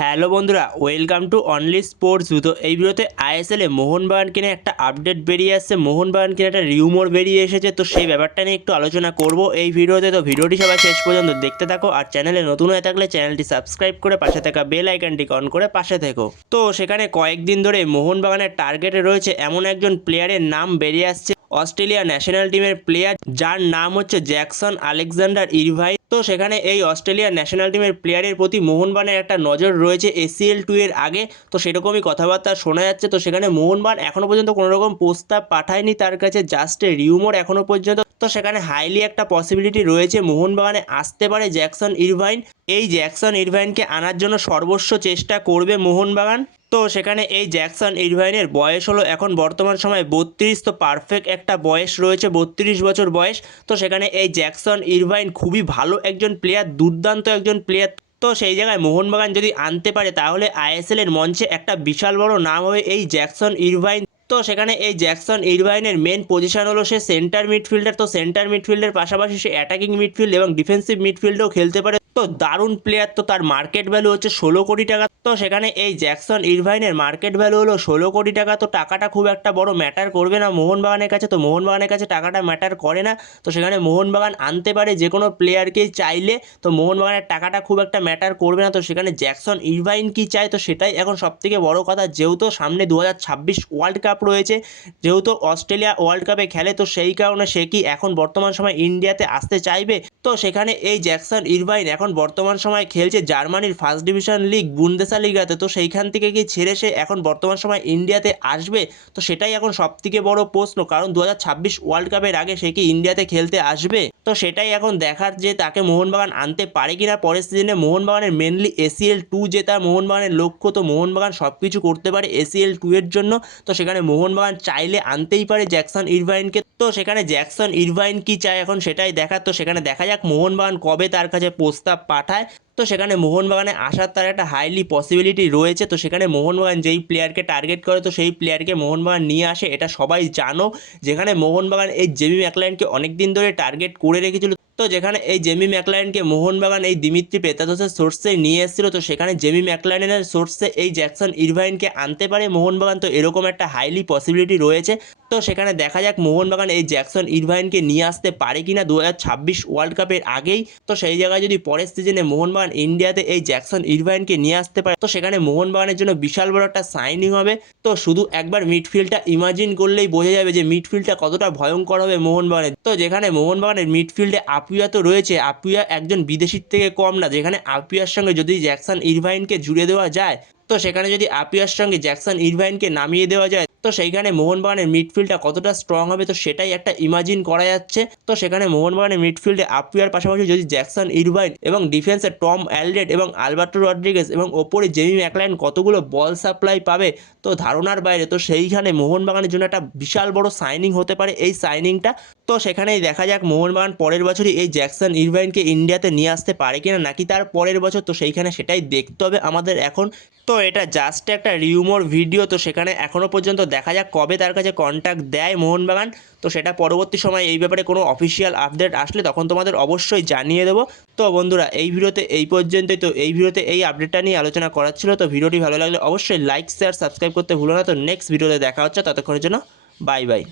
Hello বন্ধুরা, welcome to only sports জুতো এই ভিডিওতে আইএসএল মোহনবাগান কিনে একটা আপডেট বেরিয়ে আসছে। মোহনবাগান কিনে একটা রিউমোর বেরিয়ে এসেছে, তো সেই ব্যাপারটা নিয়ে একটু আলোচনা করব এই ভিডিওতে। তো ভিডিওটি সবাই শেষ পর্যন্ত দেখতে থাকো আর চ্যানেলে নতুন হয়ে থাকলে চ্যানেলটি সাবস্ক্রাইব করে পাশে থাকা বেল আইকনটি অন করে পাশে থেকো। তো সেখানে কয়েকদিন ধরে মোহনবাগানের টার্গেটে রয়েছে এমন একজন প্লেয়ারের নাম বেরিয়ে আসছে। অস্ট্রেলিয়া ন্যাশনাল টিমের প্লেয়ার, যার নাম হচ্ছে জ্যাকসন আলেকজান্ডার ইরভাইন তো সেখানে এই অস্ট্রেলিয়া ন্যাশনাল টিমের প্লেয়ারের প্রতি মোহনবাগানের একটা নজর রয়েছে এসিএল টু এর আগে। তো সেরকমই কথাবার্তা শোনা যাচ্ছে। তো সেখানে মোহনবাগান এখনও পর্যন্ত কোনো রকম প্রস্তাব পাঠায়নি। তার কাছে জাস্ট এ রিউমোর এখনও পর্যন্ত। তো সেখানে হাইলি একটা পসিবিলিটি রয়েছে মোহনবাগানে আসতে পারে জ্যাকসন ইরভাইন। এই জ্যাকসন ইরভাইনকে আনার জন্য সর্বস্ব চেষ্টা করবে মোহনবাগান। তো সেখানে এই জ্যাকসন ইরভাইনের বয়স হলো এখন বর্তমান সময়ে বত্রিশ, তো পারফেক্ট একটা বয়স রয়েছে, বত্রিশ বছর বয়স। তো সেখানে এই জ্যাকসন ইরভাইন খুবই ভালো একজন প্লেয়ার দুর্দান্ত একজন প্লেয়ার তো সেই জায়গায় মোহনবাগান যদি আনতে পারে, তাহলে আইএসএল এর মঞ্চে একটা বিশাল বড় নাম হবে এই জ্যাকসন ইরভাইন। তো সেখানে এই জ্যাকসন ইরভাইনের মেন পজিশন হলো সে সেন্টার মিডফিল্ডার তো সেন্টার মিডফিল্ডের পাশাপাশি সে অ্যাটাকিং মিডফিল্ড এবং ডিফেন্সিভ মিডফিল্ডেও খেলতে পারে। তো দারুণ প্লেয়ার তো তার মার্কেট ভ্যালু হচ্ছে ষোলো কোটি টাকা। তো সেখানে এই জ্যাকসন ইরভাইনের মার্কেট ভ্যালু হলো ষোলো কোটি টাকা। তো টাকাটা খুব একটা বড় ম্যাটার করবে না মোহনবাগানের কাছে। তো মোহনবাগানের কাছে টাকাটা ম্যাটার করে না। তো সেখানে মোহনবাগান আনতে পারে যে কোনো প্লেয়ারকেই চাইলে। তো মোহনবাগানের টাকাটা খুব একটা ম্যাটার করবে না। তো সেখানে জ্যাকসন ইরভাইন কি চায়? তো সেটাই এখন সবথেকে বড় কথা। যেহেতু সামনে দু হাজার ছাব্বিশ ওয়ার্ল্ড কাপ রয়েছে, যেহেতু অস্ট্রেলিয়া ওয়ার্ল্ড কাপে খেলে, তো সেই কারণে সে কি এখন বর্তমান সময় ইন্ডিয়াতে আসতে চাইবে? তো সেখানে এই জ্যাকসন ইরভাইন এখন বর্তমান সময় খেলছে জার্মানির ফার্স্ট ডিভিশন লিগ বুন্দেসা লিগাতে। তো সেইখান থেকে কি ছেড়ে সে এখন বর্তমান সময় ইন্ডিয়াতে আসবে? তো সেটাই এখন সবথেকে বড় প্রশ্ন। কারণ দু হাজার ছাব্বিশ ওয়ার্ল্ড কাপের আগে সে কি ইন্ডিয়াতে খেলতে আসবে? তো সেটাই এখন দেখার যে তাকে মোহনবাগান আনতে পারে কিনা, পরের সিজনে মোহনবাগানের মেনলি এসিএল টু জেতা মোহনবাগানের লক্ষ্য, তো মোহনবাগান সব কিছু করতে পারে এসিএল টু এর জন্য। তো সেখানে মোহনবাগান চাইলে আনতেই পারে জ্যাকসন ইরভাইনকে। তো সেখানে জ্যাকসন ইরভাইন কি চায় এখন সেটাই দেখার। তো সেখানে দেখা যাক মোহনবাগান কবে তার কাছে প্রস্তাব পাঠায়। তো সেখানে মোহনবাগানে আসার তার একটা হাইলি পসিবিলিটি রয়েছে। তো সেখানে মোহনবাগান যেই প্লেয়ারকে টার্গেট করে, তো সেই প্লেয়ারকে মোহনবাগান নিয়ে আসে, এটা সবাই জানো। যেখানে মোহনবাগান এই জেমি ম্যাকলাইনকে অনেক দিন ধরে টার্গেট করে রেখেছিল তো যেখানে এই জেমি ম্যাকলাইনকে মোহনবাগান এই দিমিত্রি পেতাদোসের সোর্সে নিয়ে এসেছিল, তো সেখানে জেমি ম্যাকলাইনের সোর্সে এই জ্যাকসন ইরভাইনকে আনতে পারে মোহনবাগান তো এরকম একটা হাইলি পসিবিলিটি রয়েছে। তো সেখানে দেখা যাক মোহনবাগান এই জ্যাকসন ইরভাইনকে নিয়ে আসতে পারে কিনা দু হাজার ছাব্বিশ ওয়ার্ল্ড কাপের আগেই। তো সেই জায়গায় যদি পরের সিজনে মোহনবাগান ইন্ডিয়াতে এই জ্যাকসন ইরভাইনকে নিয়ে আসতে পারে, তো সেখানে মোহনবাগানের জন্য বিশাল বড় একটা সাইনিং হবে। তো শুধু একবার মিডফিল্ডটা ইমাজিন করলেই বোঝা যাবে যে মিডফিল্ডটা কতটা ভয়ঙ্কর হবে মোহনবাগানের তো যেখানে মোহনবাগানের মিডফিল্ডে আপুয়া তো রয়েছে, আপুয়া একজন বিদেশির থেকে কম না। যেখানে আপুয়ার সঙ্গে যদি জ্যাকসন ইরভাইনকে জুড়ে দেওয়া যায়, তো সেখানে যদি আপিয়ার সঙ্গে জ্যাকসন ইরভাইনকে নামিয়ে দেওয়া যায় তো সেইখানে মোহনবাগানের মিডফিল্ডটা কতটা স্ট্রং হবে তো সেটাই একটা ইমাজিন করা যাচ্ছে। তো সেখানে মোহনবাগানের মিডফিল্ডে আপিয়ার পাশাপাশি যদি জ্যাকসন ইরভাইন এবং ডিফেন্সে টম অ্যালডেড এবং আলবার্টো রড্রিগেস এবং ওপরে জেমি ম্যাকলাইন কতগুলো বল সাপ্লাই পাবে তো ধারণার বাইরে। তো সেইখানে মোহনবাগানের জন্য একটা বিশাল বড় সাইনিং হতে পারে এই সাইনিংটা তো সেখানেই দেখা যাক মোহনবাগান পরের বছরই এই জ্যাকসন ইরভাইনকে ইন্ডিয়াতে নিয়ে আসতে পারে কিনা নাকি তার পরের বছর। তো সেইখানে সেটাই দেখতে হবে আমাদের এখন। তো এটা জাস্ট একটা রিউমোর ভিডিও তো সেখানে এখনও পর্যন্ত দেখা যাক কবে তার কাছে কন্ট্যাক্ট দেয় মোহনবাগান। তো সেটা পরবর্তী সময় এই ব্যাপারে কোনো অফিসিয়াল আপডেট আসলে তখন তোমাদের অবশ্যই জানিয়ে দেবো। তো বন্ধুরা, এই ভিডিওতে এই পর্যন্তই। তো এই ভিডিওতে এই আপডেটটা নিয়ে আলোচনা করার ছিল। তো ভিডিওটি ভালো লাগলে অবশ্যই লাইক শেয়ার সাবস্ক্রাইব করতে ভুলো না। তো নেক্সট ভিডিওতে দেখা হচ্ছে। ততক্ষণের জন্য বাই বাই